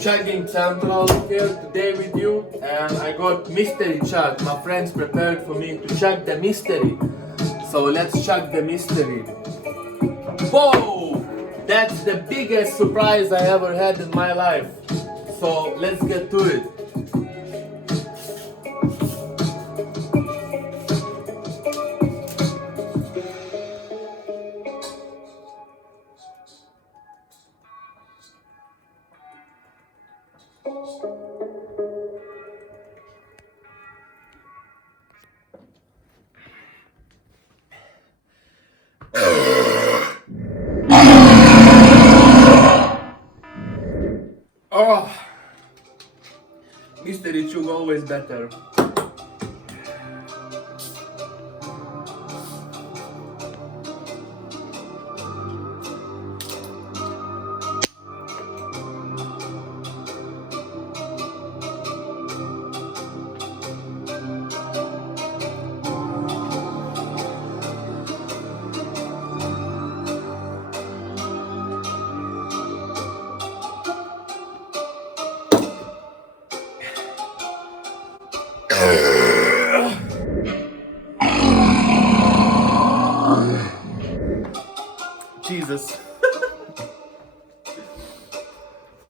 Chugging Central here today with you, and I got mystery chug. My friends prepared for me to chug the mystery. So let's chug the mystery. Whoa! That's the biggest surprise I ever had in my life. So let's get to it. Oh, mystery chug always better. Jesus.